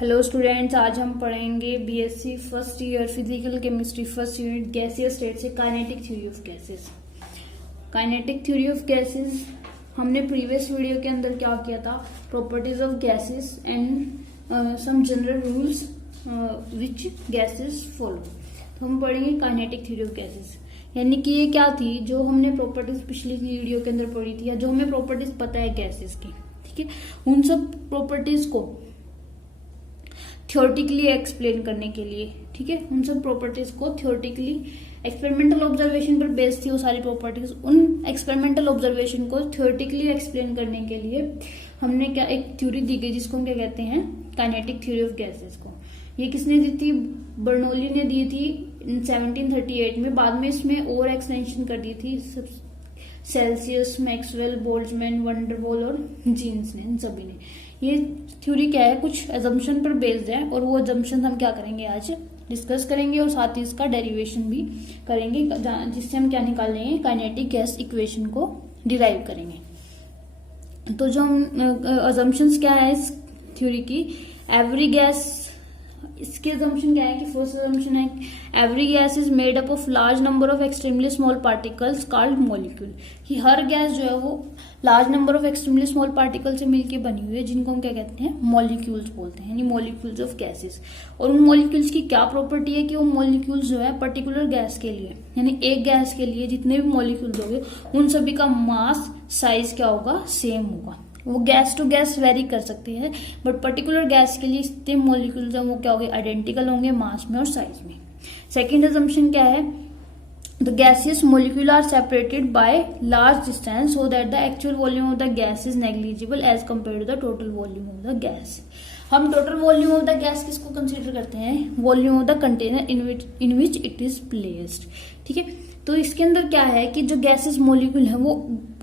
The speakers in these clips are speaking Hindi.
हेलो स्टूडेंट्स, आज हम पढ़ेंगे BSc first year physical chemistry first unit gaseous state से kinetic theory of gases. Kinetic theory of gases हमने प्रीवियस वीडियो के अंदर क्या किया था, properties of gases and some general rules which gases follow. तो हम पढ़ेंगे काइनेटिक थ्योरी ऑफ गैसेस, यानी कि ये क्या थी जो हमने प्रॉपर्टीज पिछली वीडियो के अंदर पढ़ी थी, या जो हमें प्रॉपर्टीज पता है गैसेस की, ठीक है, उन सब प्रॉपर्टीज को थ्योरेटिकली एक्सप्लेन करने के लिए, ठीक है, उन सब प्रॉपर्टीज को थ्योरेटिकली एक्सपेरिमेंटल ऑब्जर्वेशन पर बेस्ड थी वो सारी प्रॉपर्टीज। उन एक्सपेरिमेंटल ऑब्जर्वेशन को थ्योरेटिकली एक्सप्लेन करने के लिए हमने क्या एक थ्योरी दी गई जिसको हम क्या कहते हैं, काइनेटिक थ्योरी ऑफ गैसेस को। ये किसने दी थी? बर्नौली ने दी थी 1738 में। बाद में इसमें और एक्सटेंशन कर दी थी सेल्सियस, मैक्सवेल, बोल्ट्जमैन, वंडरवॉल और जीन्स ने, इन सभी ने। ये थ्योरी क्या है, कुछ एजम्पशन पर बेस्ड है, और वो एजम्पशन हम क्या करेंगे आज डिस्कस करेंगे, और साथ ही इसका डेरिवेशन भी करेंगे, जिससे हम क्या निकाल लेंगे, काइनेटिक गैस इक्वेशन को डिराइव करेंगे। तो जो हम एजम्पशंस क्या है इस थ्योरी की, एवरी गैस, इसके असम्पशन क्या है कि फर्स्ट असम्पशन है every gas is made up of large number of extremely small particles called molecule. कि हर गैस जो है वो large number of extremely small particle से मिलकर बनी हुई है, जिनको हम क्या कहते हैं, मॉलिक्यूल्स बोलते हैं, यानी मॉलिक्यूल्स ऑफ गैसेस। और उन मॉलिक्यूल्स की क्या प्रॉपर्टी है कि वो मॉलिक्यूल्स जो है पर्टिकुलर गैस के लिए, यानी एक गैस के लिए जितने भी मॉलिक्यूल्स होंगे उन सभी का मास साइज क्या होगा, सेम होगा। वो गैस टू गैस वेरी कर सकती है, बट पर्टिकुलर गैस के लिए जितने मॉलिक्यूल्स हैं वो क्या होंगे, आइडेंटिकल होंगे मास में और साइज में। सेकेंड असम्पशन क्या है, the gaseous molecule are separated by large distance so that the actual volume of the gas is negligible as compare to the total volume of the gas. हम total volume of the gas किसको कंसीडर करते हैं, volume of the container in which it is placed, ठीक है। तो इसके अंदर क्या है कि जो गैसेस मॉलिक्यूल है वो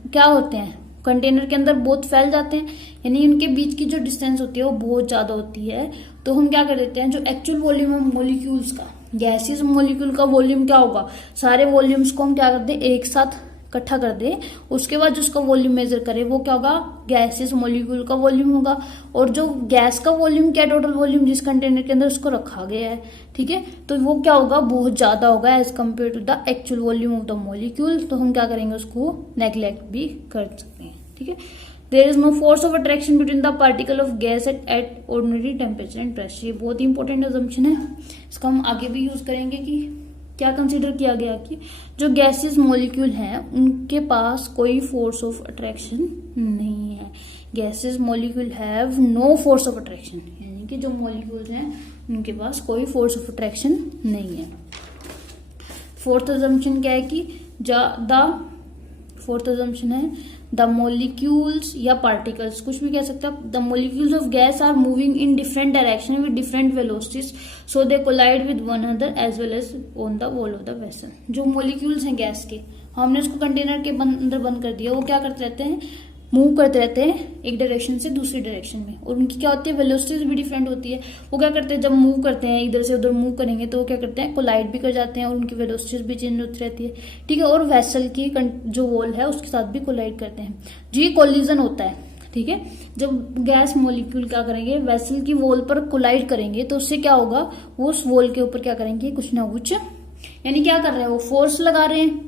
क्या होते हैं, कंटेनर के अंदर बहुत फैल जाते हैं, यानी उनके बीच की जो डिस्टेंस होती है वो बहुत ज्यादा होती है। तो हम क्या कर देते हैं, जो एक्चुअल वॉल्यूम है मॉलिक्यूल्स का, गैसेस मॉलिक्यूल का वॉल्यूम क्या होगा, सारे वॉल्यूम्स को हम क्या कर दे, एक साथ इकट्ठा कर दे, उसके बाद जो उसका वॉल्यूम मेजर करे वो क्या होगा, गैसेस मॉलिक्यूल का वॉल्यूम होगा। और जो गैस का वॉल्यूम क्या, टोटल वॉल्यूम जिस कंटेनर के अंदर उसको रखा गया है, ठीक है, तो वो क्या होगा, बहुत ज्यादा होगा as compare to the actual volume of the molecule. तो हम क्या करेंगे, उसको नेग्लेक्ट भी कर सकते हैं, ठीक है। There is no force of attraction between the particle of gas at ordinary temperature and pressure. ये बहुत इंपॉर्टेंट असम्पशन है, इसका हम आगे भी यूज करेंगे कि क्या कंसीडर किया गया कि जो गैसेस मॉलिक्यूल हैं उनके पास कोई फोर्स ऑफ अट्रैक्शन नहीं है। Gases molecule have no force of attraction, यानी कि जो मॉलिक्यूल्स हैं उनके पास कोई फोर्स ऑफ अट्रैक्शन नहीं है। फोर्थ असम्पशन क्या है कि फोर्थ असम्पशन है द मॉलिक्यूल्स या पार्टिकल्स, कुछ भी कह सकते हैं, the molecules of gas are moving in different direction with different velocities so they collide with one another as well as on the wall of the vessel. जो मॉलिक्यूल्स हैं गैस के, हमने उसको कंटेनर के अंदर बंद कर दिया, वो क्या करते रहते हैं, मूव करते रहते हैं एक डायरेक्शन से दूसरी डायरेक्शन में, और उनकी क्या होती है, वेलोसिटीज भी डिफरेंट होती है। वो क्या करते हैं, जब मूव करते हैं इधर से उधर मूव करेंगे तो वो क्या करते हैं, कोलाइड भी कर जाते हैं, और उनकी वेलोसिटीज भी चेंज होती रहती है, ठीक है। और वेसल की जो वॉल है उसके साथ भी कोलाइड करते हैं, जो ये कोलिजन होता है, ठीक है। जब गैस मॉलिक्यूल क्या करेंगे, वेसल की वॉल पर कोलाइड करेंगे तो उससे क्या होगा, वो उस वॉल के ऊपर क्या करेंगे, कुछ ना कुछ, यानी क्या कर रहे हैं, वो फोर्स लगा रहे हैं।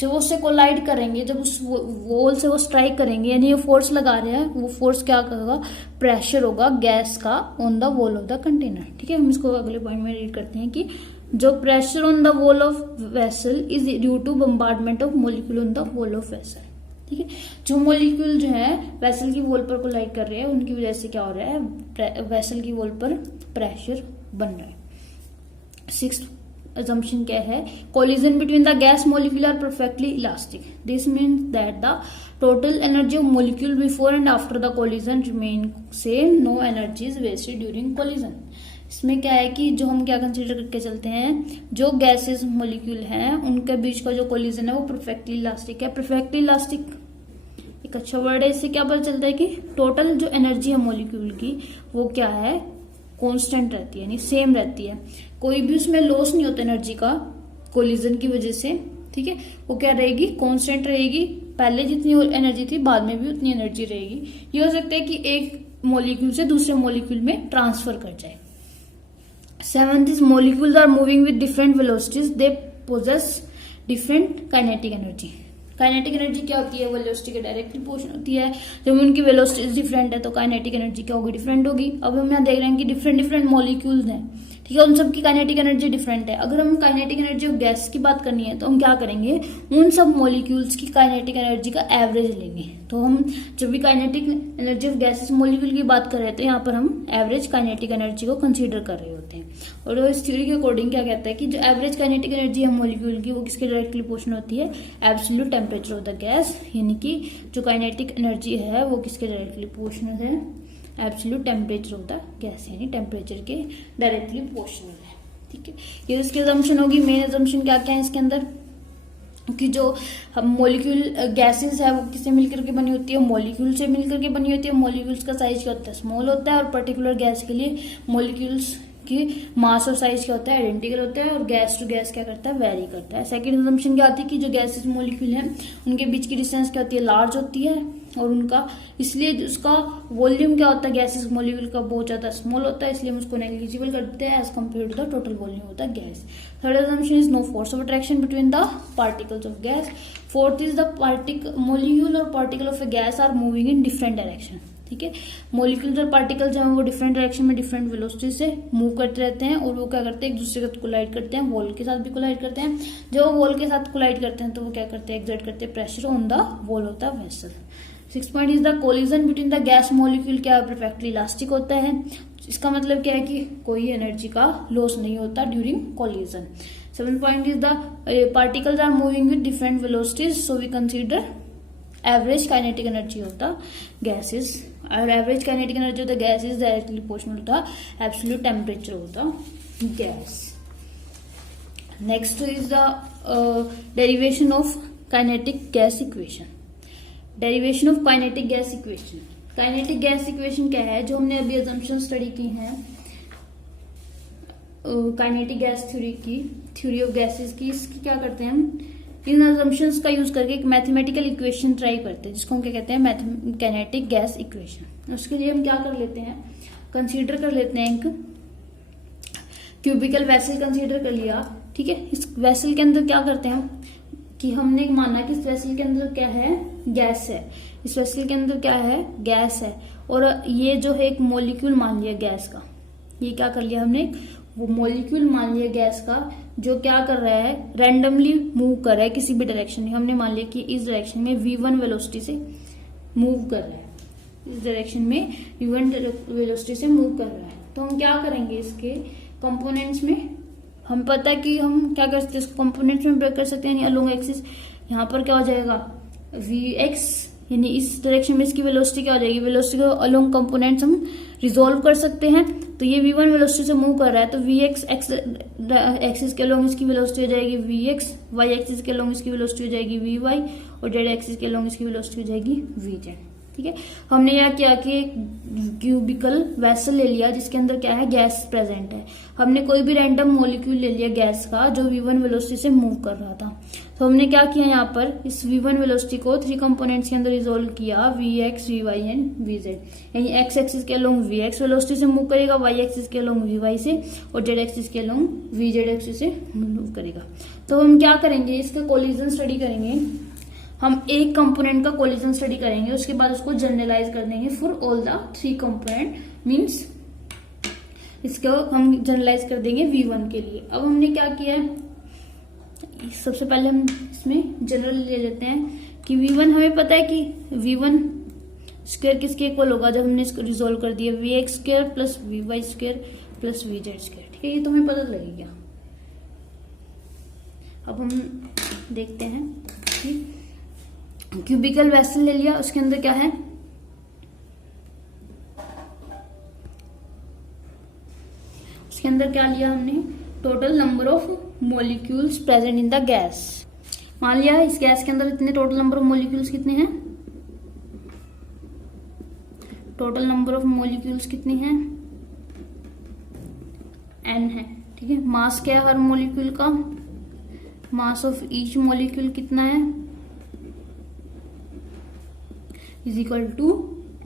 जब वो उससे कोलाइड करेंगे, जब उस वॉल से वो स्ट्राइक करेंगे, यानी ये फोर्स लगा रहे हैं, वो फोर्स क्या होगा, प्रेशर होगा गैस का on the wall of the container, ठीक है। हम इसको अगले पॉइंट में रीड करते हैं कि जो pressure on the wall of vessel is due to bombardment of molecule on the wall of vessel, ठीक है। जो मॉलिक्यूल जो है वेसल की वॉल पर कोलाइड कर रहे हैं उनकी वजह से क्या हो रहा है, वेसल की वॉल पर प्रेशर बन रहा है। सिक्स्थ assumption क्या है, collision between the gas molecule are perfectly elastic. This means that the total energy of molecule before and after the collision remain same. No energy is wasted during collision. इसमें क्या है कि जो हम क्या कंसीडर करके चलते हैं, जो गैसेस मॉलिक्यूल हैं उनके बीच का जो कोलिजन है वो परफेक्टली इलास्टिक है। परफेक्टली इलास्टिक एक अच्छा वर्ड है, इससे क्या पता चलता है कि टोटल जो एनर्जी है मॉलिक्यूल की वो क्या है, कांस्टेंट रहती है, यानी सेम रहती है, कोई भी उसमें लॉस नहीं होता एनर्जी का कोलिजन की वजह से, ठीक है। वो क्या रहेगी, कांस्टेंट रहेगी, पहले जितनी एनर्जी थी बाद में भी उतनी एनर्जी रहेगी। ये हो सकता है कि एक मॉलिक्यूल से दूसरे मॉलिक्यूल में ट्रांसफर कर जाए। 7th is molecules are moving with different velocities, they possess different kinetic energy. Kinetic energy क्या होती है? वेलोसिटी के डायरेक्टली प्रोपोर्शनल होती है। जब उनकी वेलोसिटीज डिफरेंट है तो काइनेटिक एनर्जी क्या होगी? डिफरेंट होगी। अब हम यहाँ देख रहे हैं कि डिफरेंट मॉलिक्यूल्स हैं, ठीक है, उन सबकी काइनेटिक एनर्जी डिफरेंट है। अगर हम काइनेटिक एनर्जी ऑफ गैस की बात करनी है तो हम क्या करेंगे? उन सब मॉलिक्यूल्स की काइनेटिक एनर्जी का एवरेज लेंगे। तो हम जब भी kinetic energy of gases molecule की बात कर रहे हैं तो यहाँ पर हम एवरेज काइनेटिक एनर्जी को कंसीडर कर रहे होते हैं। और इस थ्योरी के अकॉर्डिंग क्या कहता है कि जो एवरेज काइनेटिक एनर्जी है मॉलिक्यूल की वो किसके डायरेक्टली प्रोपोर्शनल होती है? Absolute temperature of the gas, यानी कि जो काइनेटिक एनर्जी है वो किसके डायरेक्टली प्रोपोर्शनल है? Absolute temperature of the gas, यानी टेम्परेचर के डायरेक्टली प्रोपोर्शनल है। ठीक है, ये इसकी अजम्पशन होगी। मेन अजम्पशन क्या क्या है इसके अंदर? कि जो हम मॉलिक्यूल गैसेस है वो किससे मिलकर के बनी होती है? मॉलिक्यूल से मिलकर के बनी होती है। मॉलिक्यूल्स का साइज क्या होता है? स्मॉल होता है। और पर्टिकुलर गैस के लिए मॉलिक्यूल्स की मास और साइज क्या होता है? आइडेंटिकल होता है। और गैस टू गैस क्या करता है? वेरी करता है। सेकंड अजम्पशन क्या आती है कि जो गैसेस मॉलिक्यूल है उनके बीच की डिस्टेंस क्या होती है? लार्ज होती है। और उनका इसलिए उसका वॉल्यूम क्या होता है? गैसेस मॉलिक्यूल का बहुत ज्यादा स्मॉल होता है, इसलिए हम उसको नेग्लिजिबल करते हैं as compare to the total volume of the gas. Third assumption is no force of attraction between the particles of gas. Fourth is the molecule और particle of a gas are moving in different direction. ठीक है, मोलिक्यूल्स और पार्टिकल्स हैं वो डिफरेंट डायरेक्शन में डिफरेंट वेलोसिटी से मूव करते रहते हैं। और वो क्या करते हैं? एक दूसरे के साथ कोलाइड करते हैं, वॉल के साथ भी कोलाइड करते हैं। जब वो वॉल के साथ कोलाइड करते हैं तो वो क्या करते हैं? एक्सर्ट करते हैं pressure on the wall of the vessel. 6th point is the collision between the gas molecule क्या परफेक्टली इलास्टिक होता है। इसका मतलब क्या है कि कोई एनर्जी का लॉस नहीं होता during collision. 7th point is the particles are moving with different velocities, so we consider average kinetic energy of the gases. और average kinetic energy of the gas is directly proportional to the absolute temperature of the gas. Next is the derivation of kinetic gas equation. Derivation of kinetic gas equation. Kinetic gas equation क्या है? जो हमने अभी अजम्पशन स्टडी की हैं काइनेटिक गैस थ्योरी की, थ्योरी ऑफ गैसेस की, इसकी क्या करते हैं हम? इन अजम्पशंस का यूज करके एक मैथमेटिकल इक्वेशन ट्राई करते हैं जिसको हम क्या कहते हैं? Kinetic gas equation. उसके लिए हम क्या कर लेते हैं? कंसीडर कर लेते हैं एक क्यूबिकल वेसल कंसीडर कर लिया। ठीक है, इस वेसल के अंदर क्या करते हैं हम कि हमने माना कि इस वेसल के अंदर क्या है? गैस है। इस वेसल के अंदर क्या है? गैस है। और ये जो है एक मॉलिक्यूल मान लिया गैस का, ये क्या कर लिया हमने? वो मॉलिक्यूल मान लिया गैस का जो क्या कर रहा है? रैंडमली मूव कर रहा है किसी भी डायरेक्शन में। हमने मान लिया कि इस डायरेक्शन में v1 वेलोसिटी से मूव कर रहा है, इस डायरेक्शन में v1 वेलोसिटी से मूव कर रहा है। तो हम क्या करेंगे? इसके कंपोनेंट्स में हम पता है कि हम क्या कर सकते हैं? इसको कंपोनेंट्स में ब्रेक कर सकते हैं, यानी अलोंग एक्सिस। यहाँ पर क्या हो जाएगा? vx, यानी इस डायरेक्शन में इसकी वेलोसिटी क्या हो जाएगी? वेलोसिटी को अलोंग कंपोनेंट्स हम रिजोल्व कर सकते हैं। तो ये v1 वेलोसिटी से मूव कर रहा है तो vx एक्स एक्सिस के अलोंग इसकी वेलोसिटी हो जाएगी vx, y एक्सिस के अलोंग इसकी वेलोसिटी हो जाएगी vy, और z एक्सिस के अलोंग इसकी वेलोसिटी हो जाएगी vz। ठीक है, हमने यह किया कि क्यूबिकल वेसल ले लिया जिसके अंदर क्या है? गैस प्रेजेंट है। हमने कोई भी रैंडम मॉलिक्यूल ले लिया गैस का जो v1 वेलोसिटी से मूव कर रहा था। तो हमने क्या किया? यहाँ पर इस v1 वेलोसिटी को 3 कंपोनेंट्स के अंदर रिजोल्व किया, vx, vy एंड vz। यानी x एक्सिस के अलोंग vx वेलोसिटी से मूव करेगा, y एक्सिस के अलोंग vy से, और z एक्सिस के अलोंग vz एक्सिस से मूव करेगा। तो हम क्या करेंगे? इसका कोलिजन स्टडी करेंगे। हम एक कंपोनेंट का कोलिजन स्टडी करेंगे, उसके बाद उसको जनरलाइज कर देंगे for all the 3 component, means इसको हम जनरलाइज कर देंगे v1 के लिए। अब हमने क्या किया है? सबसे पहले हम इसमें जनरल ले लेते हैं कि v1 हमें पता है कि v1 स्क्वायर किसके इक्वल होगा जब हमने इसको रिजोल्व कर दिया? vx square plus vy square plus vz square. ठीक है, ये तो हमें पता लगेगा। अब हम देखते हैं कि क्यूबिकल वेसल ले लिया, उसके अंदर क्या है? उसके अंदर क्या लिया हमने? Total number of molecules present in the gas. मान लिया इस गैस के अंदर इतने टोटल नंबर ऑफ मॉलिक्यूल्स कितने हैं? टोटल नंबर ऑफ मॉलिक्यूल्स कितनी हैं? n है। ठीक है, मास क्या है हर मॉलिक्यूल का? मास ऑफ ईच मॉलिक्यूल कितना है? इज इक्वल टू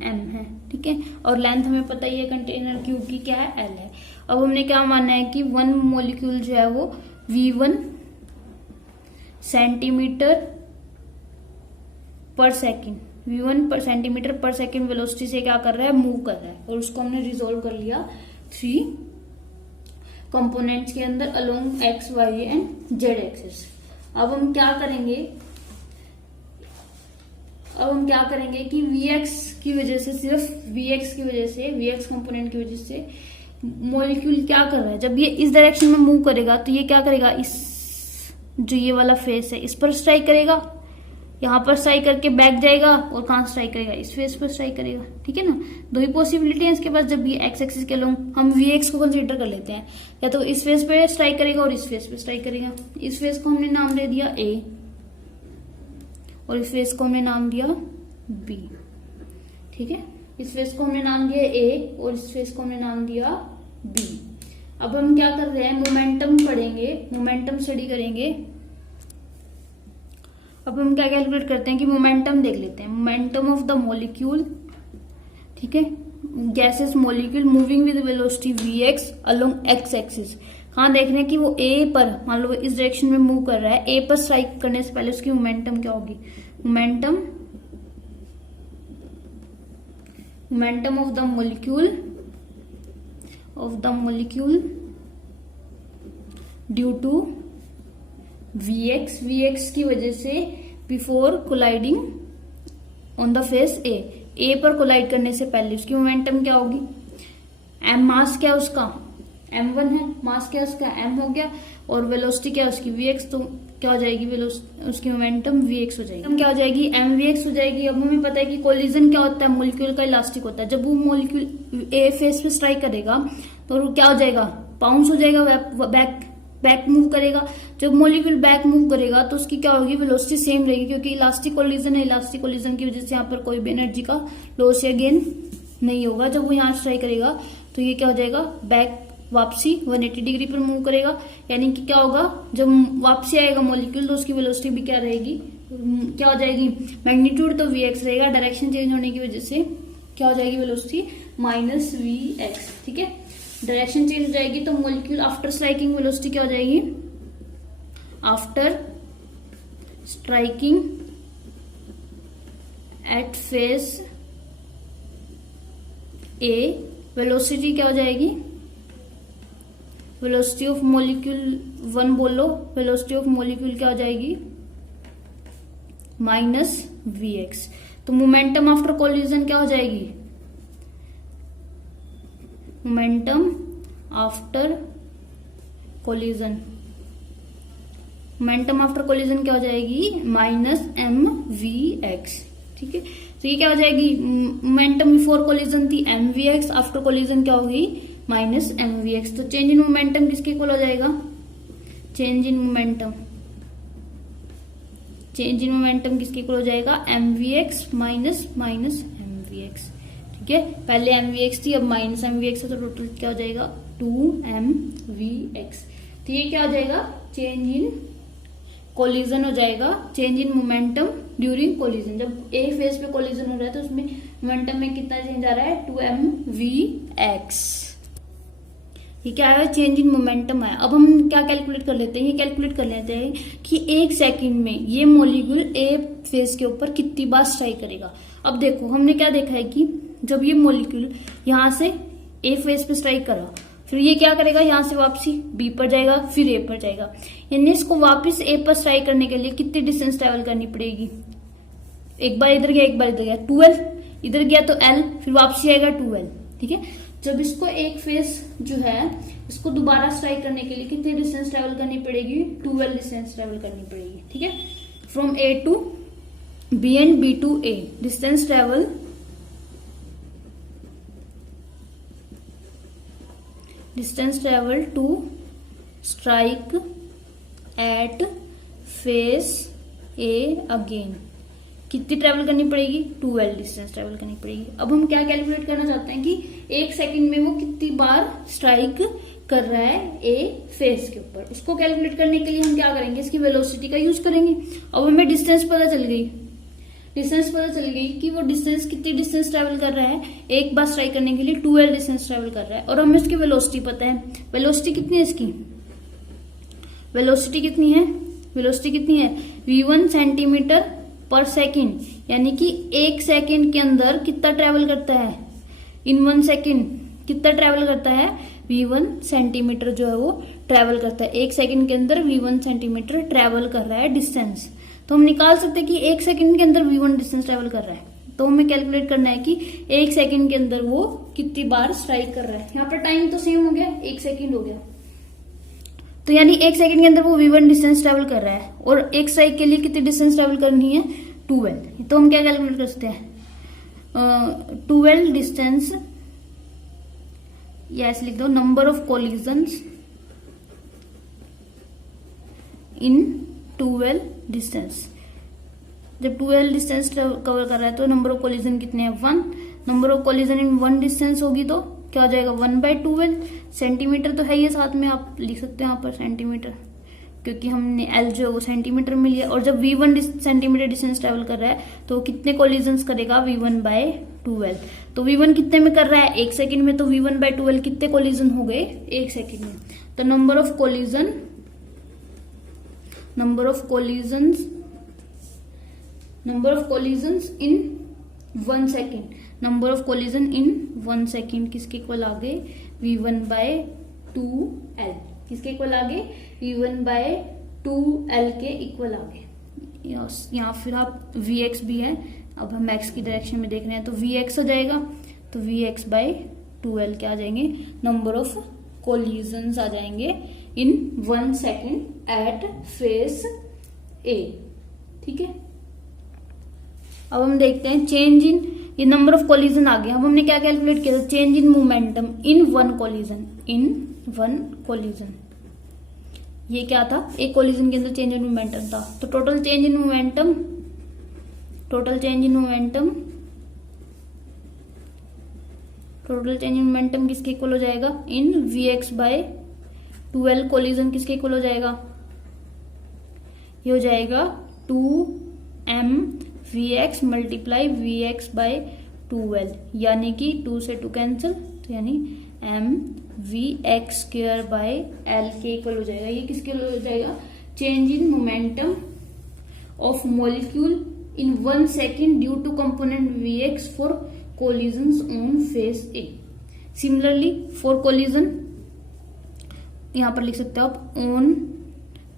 m है, ठीक है। और लेंथ हमें पता ही है कंटेनर क्यू की क्या है, l है। अब हमने क्या मानना है कि वन मॉलिक्यूल जो है वो v1 सेंटीमीटर पर सेकेंड, v1 पर सेंटीमीटर पर सेकेंड वेलोसिटी से क्या कर रहा है, मूव कर रहा है। और उसको हमने रिजोल्व कर लिया 3 कंपोनेंट्स के अंदर along x, y and z axis. अब हम क्या करेंगे कि Vx की वजह से, सिर्फ Vx की वजह से, Vx कंपोनेंट की वजह से मॉलिक्यूल क्या कर रहा है, जब ये इस डायरेक्शन में मूव करेगा तो ये क्या करेगा, इस जो ये वाला फेस है इस पर स्ट्राइक करेगा, यहाँ पर स्ट्राइक करके बैक जाएगा, और कहां स्ट्राइक करेगा, इस फेस पर स्ट्राइक करेगा, ठीक है ना। दो ही पॉसिबिलिटी है इसके पास। जब ये एक्स एक्सिस के लोग हम Vx को कंसीडर कर लेते हैं, या तो इस फेस पे स्ट्राइक करेगा और इस फेस पे स्ट्राइक करेगा। इस फेस को हमने नाम दे दिया A और इस फेस को हमने नाम दिया B, ठीक है। इस फेस को हमने नाम दिया A और इस फेस को हमने नाम दिया B। अब हम क्या कर रहे हैं, मोमेंटम पढ़ेंगे, मोमेंटम स्टडी करेंगे। अब हम क्या कैलकुलेट करते हैं कि मोमेंटम देख लेते हैं, मोमेंटम ऑफ द मॉलिक्यूल, ठीक है, gases molecule moving with velocity Vx along x axis. कहाँ देख रहे हैं कि वो A पर, मान लो इस डायरेक्शन में मूव कर रहा है, A पर स्ट्राइक करने से पहले उसकी मोमेंटम क्या होगी, momentum of the molecule due to Vx की वजह से before colliding on the face A पर कोलाइड करने से पहले उसकी मोमेंटम क्या होगी, m मास क्या उसका m1 है, मास क्या उसका m हो गया, और वेलोसिटी क्या उसकी Vx, तो क्या हो जाएगी उसकी मोमेंटम Vx हो जाएगी। हम क्या हो जाएगी, mVx हो जाएगी। अब हमें पता है कि कोलिजन क्या होता है, मॉलिक्यूल का इलास्टिक होता है। जब वो मॉलिक्यूल A फेस पे स्ट्राइक करेगा तो क्या हो जाएगा, बाउंस हो जाएगा, बैक मूव करेगा। जब मॉलिक्यूल बैक मूव करेगा तो उसकी क्या होगी, वेलोसिटी सेम रहेगी, क्योंकि इलास्टिक कोलिजन है। इलास्टिक कोलिजन की वजह से यहाँ पर कोई भी एनर्जी का लॉस या गेन नहीं होगा। जब वो यहाँ स्ट्राइक करेगा तो ये क्या हो जाएगा, बैक वापसी 180 डिग्री पर मूव करेगा। यानी कि क्या होगा, जब वापसी आएगा मॉलिक्यूल तो उसकी वेलोसिटी भी क्या रहेगी, क्या हो जाएगी, मैग्नीट्यूड तो Vx रहेगा, डायरेक्शन चेंज होने की वजह से क्या हो जाएगी वेलोसिटी -Vx, ठीक है। डायरेक्शन चेंज हो जाएगी तो मॉलिक्यूल आफ्टर स्ट्राइकिंग वेलोसिटी क्या हो जाएगी, after striking at face A velocity क्या हो जाएगी, वेलोसिटी ऑफ मॉलिक्यूल 1 बोलो, वेलोसिटी ऑफ मॉलिक्यूल क्या हो जाएगी, -Vx। तो मोमेंटम आफ्टर कोलिजन क्या हो जाएगी, मोमेंटम आफ्टर कोलिजन क्या हो जाएगी, -mVx, ठीक है। तो ये क्या हो जाएगी, मोमेंटम बिफोर कोलिजन थी mVx, आफ्टर कोलिजन क्या होगी, -mVx। तो चेंज इन मोमेंटम किसके इक्वल हो जाएगा, चेंज इन मोमेंटम किसके इक्वल हो जाएगा, mVx -mVx, ठीक है। पहले mVx थी, अब -mVx है, तो टोटल क्या हो जाएगा 2mVx। तो ये क्या हो जाएगा, चेंज इन कोलिजन हो जाएगा, change in momentum during collision. जब A फेज पे कोलिजन हो रहा है तो उसमें मोमेंटम में कितना चेंज आ रहा है, 2mVx। ये क्या है, चेंज इन मोमेंटम है। अब हम क्या कैलकुलेट कर लेते हैं, ये कैलकुलेट कर लेते हैं कि 1 सेकंड में ये मॉलिक्यूल A फेज के ऊपर कितनी बार स्ट्राइक करेगा। अब देखो हमने क्या देखा है कि जब ये मॉलिक्यूल यहां से A फेज पे स्ट्राइक करा, फिर ये क्या करेगा, यहां से वापसी B पर जाएगा, फिर A पर जाएगा। यानी इसको वापस A पर स्ट्राइक करने के लिए कितनी डिस्टेंस ट्रेवल करनी पड़ेगी, एक बार इधर गया एक बार इधर गया, 12, इधर गया तो L, फिर वापसी आएगा 12, ठीक है। जब इसको एक फेस जो है इसको दोबारा स्ट्राइक करने के लिए कितनी डिस्टेंस ट्रेवल करनी पड़ेगी, 12 डिस्टेंस ट्रेवल करनी पड़ेगी, ठीक है। From A to B and B to A distance travel to strike at face A again कितनी ट्रेवल करनी पड़ेगी, 12 डिस्टेंस ट्रेवल करनी पड़ेगी। अब हम क्या कैलकुलेट करना चाहते हैं कि 1 सेकंड में वो कितनी बार स्ट्राइक कर रहा है A फेस के ऊपर। उसको कैलकुलेट करने के लिए हम क्या करेंगे, इसकी वेलोसिटी का यूज करेंगे। अब हमें डिस्टेंस पता चल गई, डिस्टेंस पता चल गई कि वो डिस्टेंस कितनी डिस्टेंस ट्रेवल कर रहा है, एक बार स्ट्राइक करने के लिए 2L डिस्टेंस ट्रेवल कर रहा है। और हमें इसकी वेलोसिटी पता है। वेलोसिटी कितनी है इसकी, वेलोसिटी कितनी है, वेलोसिटी कितनी है v1 सेंटीमीटर पर सेकेंड, यानी कि 1 सेकेंड के अंदर कितना ट्रेवल करता है, इन 1 सेकेंड कितना ट्रेवल करता है, v1 सेंटीमीटर जो है वो ट्रेवल करता है। 1 सेकेंड के अंदर v1 सेंटीमीटर ट्रेवल कर रहा है डिस्टेंस। तो हम निकाल सकते हैं कि 1 सेकेंड के अंदर v1 डिस्टेंस ट्रेवल कर रहा है। तो हमें कैलकुलेट करना है कि 1 सेकेंड के अंदर वो कितनी बार स्ट्राइक कर रहा है। यहाँ पर टाइम तो सेम हो गया, 1 सेकेंड हो गया, तो यानी 1 सेकेंड के अंदर वो v1 डिस्टेंस ट्रेवल कर रहा है। और एक स्ट्राइक के लिए कितनी डिस्टेंस ट्रेवल करनी है, 2L। तो हम क्या कैलकुलेट कर सकते हैं, 2L डिस्टेंस, या ऐसे लिख दो, number of collisions in 2L distance. जब 2L डिस्टेंस कवर कर रहा है तो नंबर ऑफ कोलिजन कितने हैं, 1। Number of collision in 1 distance होगी तो क्या हो जाएगा, 1/2L। सेंटीमीटर तो है ही साथ में, आप लिख सकते हैं यहाँ पर सेंटीमीटर, क्योंकि हमने L जो है वो सेंटीमीटर में लिया। और जब v1 सेंटीमीटर डिस्टेंस ट्रेवल कर रहा है तो कितने कोलिजन्स करेगा, v1/2L। तो v1 कितने में कर रहा है, 1 सेकेंड में, तो v1/2L कितने कोलिजन हो गए, 1 सेकेंड में। तो number of collision, number of collisions in 1 second, number of collision in 1 second किसके इक्वल आ गए, v1/2L। किसके इक्वल आ गए, v1/2L के इक्वल आ गए। यहाँ फिर आप vx भी है, अब हम x की डायरेक्शन में देख रहे हैं, तो vx हो जाएगा, तो vx/2L क्या आ जाएंगे, नंबर ऑफ कोलिजन्स आ जाएंगे इन 1 सेकेंड एट फेस A। ठीक है, अब हम देखते हैं चेंज इन, ये नंबर ऑफ कोलिजन आ गया। अब हमने क्या कैलकुलेट किया, change in momentum in 1 collision, in 1 collision. ये क्या था, एक कोलिजन के अंदर चेंज इन मोमेंटम था। तो total change in momentum, total change in momentum, total change in momentum किसके इक्वल हो जाएगा, इन vx/2L कोलिजन किसके इक्वल हो जाएगा, ये हो जाएगा 2m vx मल्टीप्लाई vx/2L, यानी कि 2 से 2 कैंसिल, तो यानी m vx²/L के इक्वल हो जाएगा। ये किसके इक्वल हो जाएगा, change in momentum of molecule in 1 second due to component vx for collisions on face A। Similarly for collision यहां पर लिख सकते हो आप ऑन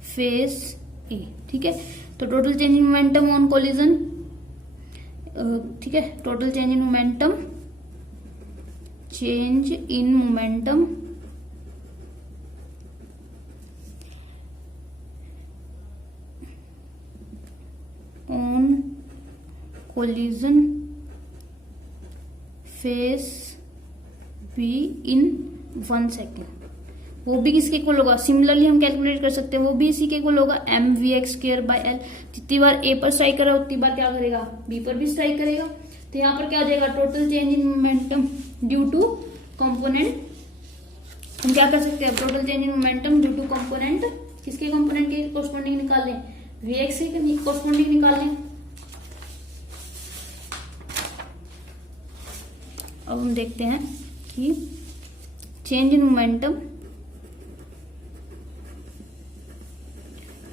फेस A। ठीक है, तो total change in momentum on collision, ठीक है, total change in momentum, change in momentum on collision face B in 1 second, वो भी किसके इक्वल होगा, सिमिलरली हम कैलकुलेट कर सकते हैं, वो भी इसी के इक्वल होगा m vx²/L। जितनी बार A पर स्ट्राइक करा उतनी बार क्या करेगा, B पर भी स्ट्राइक करेगा। तो यहाँ पर क्या हो जाएगा, total change in momentum due to component, हम क्या कर सकते हैं, total change in momentum due to component, किसके कंपोनेंट के कोरस्पॉन्डिंग निकाल लें, vx के कोरस्पॉन्डिंग निकाल लें। अब हम देखते हैं कि change in momentum,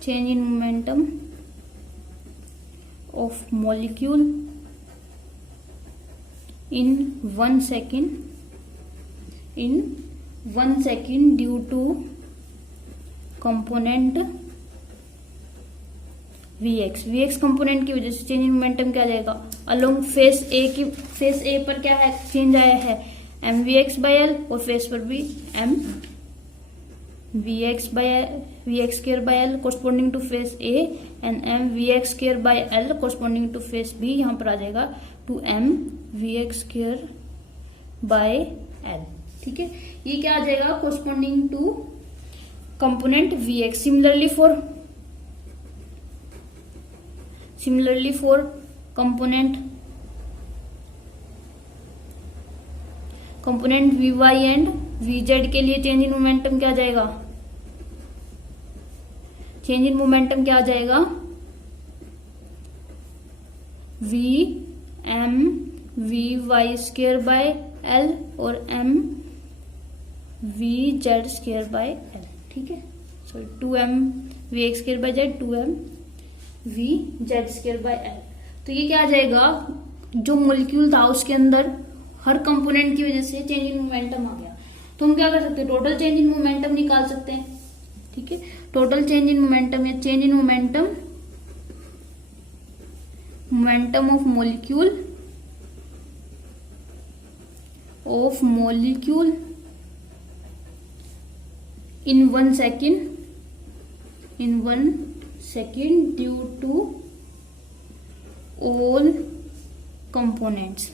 change in momentum of molecule in 1 second, in 1 second due to component vx। vx component की वजह से चेंज इन मोमेंटम क्या आ जाएगा, अलोंग फेस A की, फेस A पर क्या है, चेंज आया है m vx/L, और फेस पर भी m vx²/L corresponding to face A and m vx²/L corresponding to face B। यहाँ पर आ जाएगा 2m vx²/L। ठीक है, ये क्या आ जाएगा, corresponding to component vx। Similarly for component vy and vz के लिए चेंज इन मोमेंटम क्या आ जाएगा, चेंज इन मोमेंटम क्या आ जाएगा, v m v y square by l और m v z square by l, ठीक है। Sorry 2m v x square by z, 2m v z square by l. तो ये क्या आ जाएगा, जो मोलिक्यूल था उसके अंदर हर कंपोनेंट की वजह से चेंज इन मोमेंटम आ गया, तो हम क्या कर सकते हैं, टोटल चेंज इन मोमेंटम निकाल सकते हैं, ठीक है। टोटल चेंज इन मोमेंटम या change in momentum, momentum of molecule in 1 second due to all components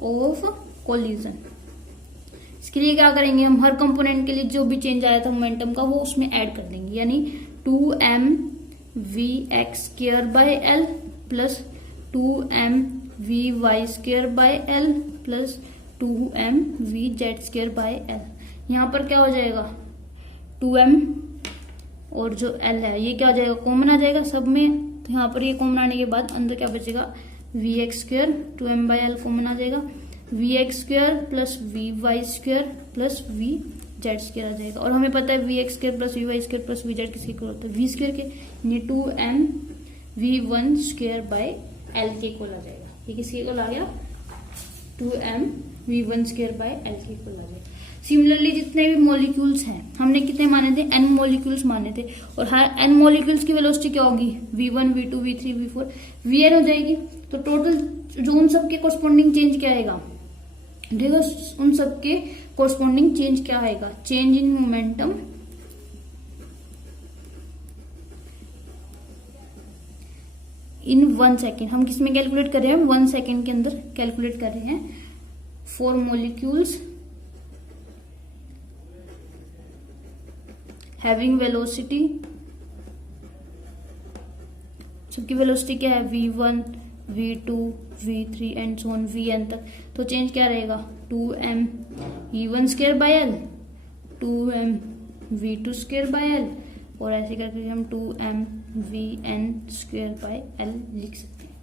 of collision। इसके लिए क्या करेंगे, हम हर कंपोनेंट के लिए जो भी चेंज आया था मोमेंटम का वो उसमें ऐड कर देंगे, यानी 2m v x square by l plus 2m v y square by l plus 2m v z square by l। यहाँ पर क्या हो जाएगा, 2m और जो l है ये क्या हो जाएगा, कॉमन आ जाएगा सब में। तो यहाँ पर ये कॉमन आने के बाद अंदर क्या बचेगा, v x square 2m by l common आ जाएगा, v x square plus v y square plus v z square आ जाएगा। और हमें पता है v x square plus v y square plus v z किसके इक्वल होता है, वी स्क्वायर के, यानी 2m v1 square by l के इक्वल आ जाएगा। ये किसके इक्वल आ गया, 2m v1 square by l के इक्वल आ जाएगा। सिमिलरली जितने भी मॉलिक्यूल्स हैं, हमने कितने माने थे, n मॉलिक्यूल्स माने थे, और हर n मॉलिक्यूल्स की वेलोसिटी क्या होगी, v1 v2 v3 v4 vn हो जाएगी। तो टोटल जो उन सबके कोरस्पोंडिंग चेंज क्या आएगा, देखो उन सबके कोरस्पोंडिंग चेंज क्या आएगा, change in momentum in 1 second. हम किस में कैलकुलेट कर रहे हैं, 1 सेकेंड के अंदर कैलकुलेट कर रहे हैं फॉर मॉलिक्यूल्स हैविंग वेलोसिटी, सबकी वेलोसिटी क्या है, v1 v2 v3 and so on vn तक। तो चेंज क्या रहेगा, 2m v1 square by l, 2m v2 square by l, और ऐसे करके हम 2m vn square by l लिख सकते हैं,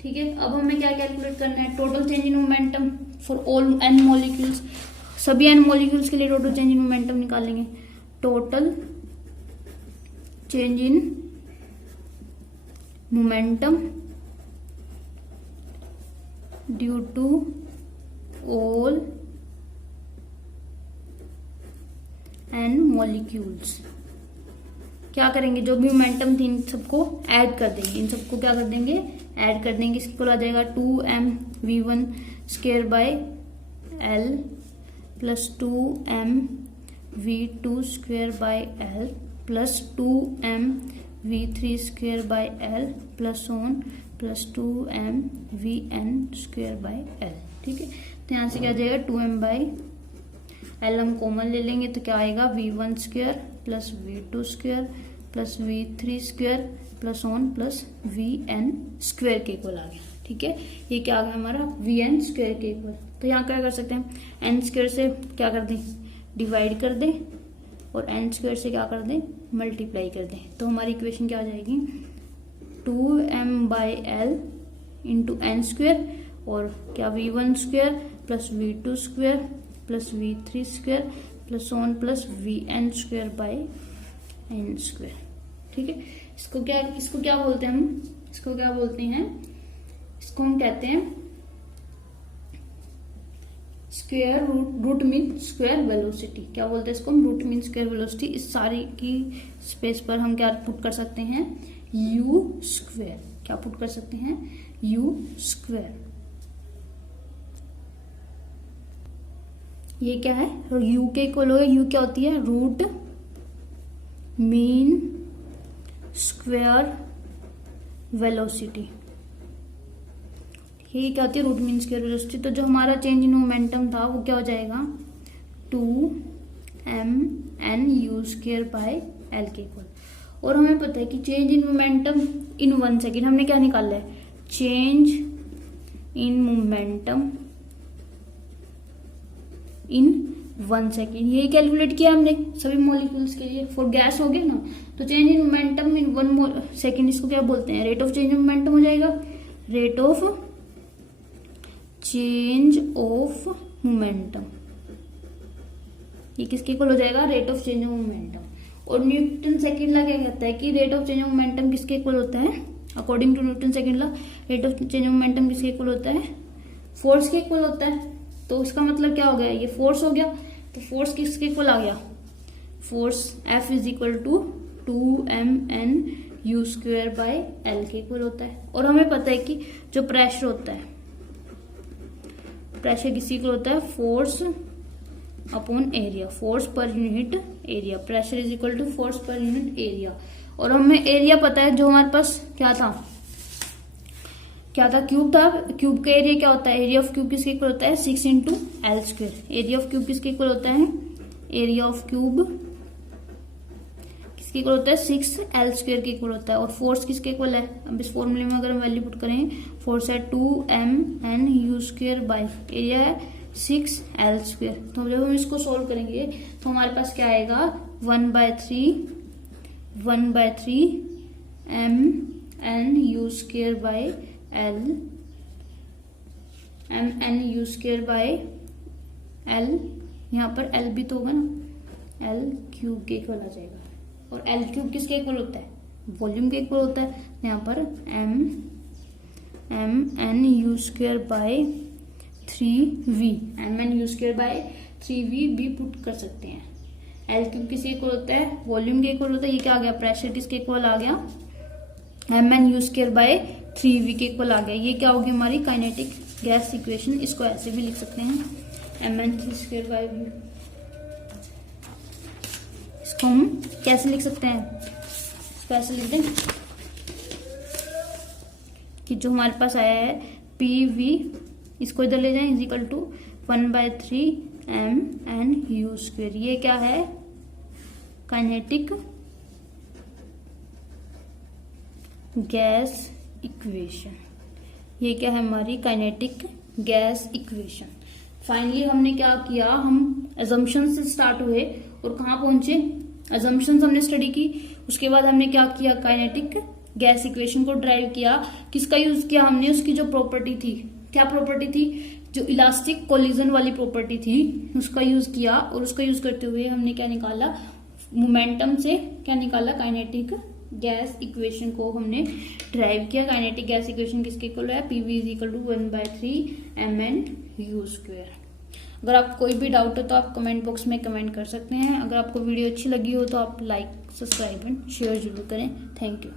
ठीक है। अब हमें क्या कैलकुलेट करना है, total change in momentum for all n molecules, सभी n मॉलिक्यूल्स के लिए टोटल चेंज इन मोमेंटम निकालेंगे। Total change in momentum due to all n molecules. क्या करेंगे, जो भी मोमेंटम थी इन सबको ऐड कर देंगे, इन सबको क्या कर देंगे, ऐड कर देंगे। इसको आ जाएगा 2m v1 square by l plus 2m v2 square by l plus 2m v3 square by l plus on plus 2m vn square by l, ठीक है। तो यहाँ से क्या आ जाएगा, 2m बाय l हम कॉमन ले लेंगे, तो क्या आएगा, v1 square plus v2 square plus v3 square plus on plus vn square के इक्वल आ गया, ठीक है। ये क्या आ गया हमारा, vn स्क्वायर के इक्वल। तो यहाँ क्या कर सकते हैं, n स्क्वायर से क्या कर दें, डिवाइड कर दें, और n स्क्वायर से क्या कर दें, मल्टीप्लाई कर दें। तो हमारी इक्वेशन क्या आ जाएगी, 2m by l into n square, और क्या v1 square plus v2 square plus v3 square plus on plus vn square by n square, ठीक है। इसको क्या बोलते हैं हम, इसको क्या बोलते हैं, इसको हम कहते हैं square root mean square velocity. क्या बोलते हैं इसको हम, रूट मीन स्क्वायर वेलोसिटी। इस सारी की स्पेस पर हम क्या पुट कर सकते हैं, u स्क्वायर। क्या पुट कर सकते हैं, u स्क्वायर। ये क्या है, u के इक्वल होगा, u क्या होती है, रूट मीन स्क्वायर वेलोसिटी। ये क्या होती है, रूट मीन स्क्वायर वेलोसिटी। तो जो हमारा चेंज इन मोमेंटम था वो क्या हो जाएगा, 2mn u square by l के इक्वल। और हमें पता है कि change in momentum in 1 second, हमने क्या निकाला है, change in momentum in 1 second. यही कैलकुलेट किया हमने सभी मॉलिक्यूल्स के लिए। फॉर गैस हो गया ना, तो change in momentum in 1 second, इसको क्या बोलते हैं, rate of change of momentum हो जाएगा। Rate of change of momentum, ये किसके इक्वल हो जाएगा, rate of change of momentum. और न्यूटन सेकेंड ला क्या कहता है कि rate of change of momentum किसके इक्वल होता है, according to Newton second law rate of change of momentum किसके इक्वल होता है, फोर्स के इक्वल होता है। तो इसका मतलब क्या हो गया, ये फोर्स हो गया, तो फोर्स किसके इक्वल आ गया, force F is equal to 2mn u square by l के इक्वल होता है। और हमें पता है कि जो प्रेशर होता है, प्रेशर किसी इक्वल होता है force upon area, force per unit area. Pressure is equal to force per unit area. और हमें एरिया पता है, जो हमारे पास क्या था, क्यूब था। क्यूब का एरिया क्या होता है, एरिया ऑफ क्यूब किसके इक्वल होता है, 6 into L square. Area of cube किसके इक्वल होता है, एरिया ऑफ क्यूब किसके इक्वल होता है, 6 एल स्क्वायर के इक्वल होता है। और फोर्स किसके इक्वल है, अब इस फॉर्मूले में अगर हम वैल्यू पुट करें, फोर्स है 2mn u square by area है 6 एल स्क्वायर। तो जब हम इसको सोल्व करेंगे तो हमारे पास क्या आएगा, 1/3 mn u square by L, mn u square by L, यहाँ पर एल भी तो होगा ना, एल क्यूब के इक्वल आ जाएगा। और एल क्यूब किसके इक्वल होता है, वॉल्यूम के इक्वल होता है। यहाँ पर mn u square bye 3v, mn u square bye 3v भी पुट कर सकते हैं। एल क्यूब किसके इक्वल होता है, वॉल्यूम के इक्वल होता है। ये क्या आ गया, प्रेशर किसके इक्वल आ गया, mn u square bye 3v के इक्वल आ गया। ये क्या होगी हमारी काइनेटिक गैस इक्वेशन। इसको ऐसे भी लिख सकते हैं, mn स्क्वायर बाय v। इसको हम कैसे लिख सकते हैं, इसको ऐसे लिख दें कि जो हमारे पास आया है pv, इसको इधर ले जाएं, is equal to 1/3 mn u square. ये क्या है, काइनेटिक गैस इक्वेशन। ये क्या है हमारी काइनेटिक गैस इक्वेशन। फाइनली हमने क्या किया, हम अजम्पशन से स्टार्ट हुए और कहाँ पहुंचे, अजम्पशंस हमने स्टडी की। उसके बाद हमने क्या किया, काइनेटिक गैस इक्वेशन को ड्राइव किया। किसका यूज किया हमने, उसकी जो प्रॉपर्टी थी, क्या प्रॉपर्टी थी, जो इलास्टिक कोलिजन वाली प्रॉपर्टी थी, उसका यूज किया। और उसका यूज करते हुए हमने क्या निकाला, मोमेंटम से क्या निकाला, काइनेटिक गैस इक्वेशन को हमने ड्राइव किया। काइनेटिक गैस इक्वेशन किसके इक्वल है, PV is equal to 1/3 mn u square. अगर आपको कोई भी डाउट हो तो आप कमेंट बॉक्स में कमेंट कर सकते हैं। अगर आपको वीडियो अच्छी लगी हो तो आप लाइक, सब्सक्राइब एंड शेयर जरूर करें। Thank you.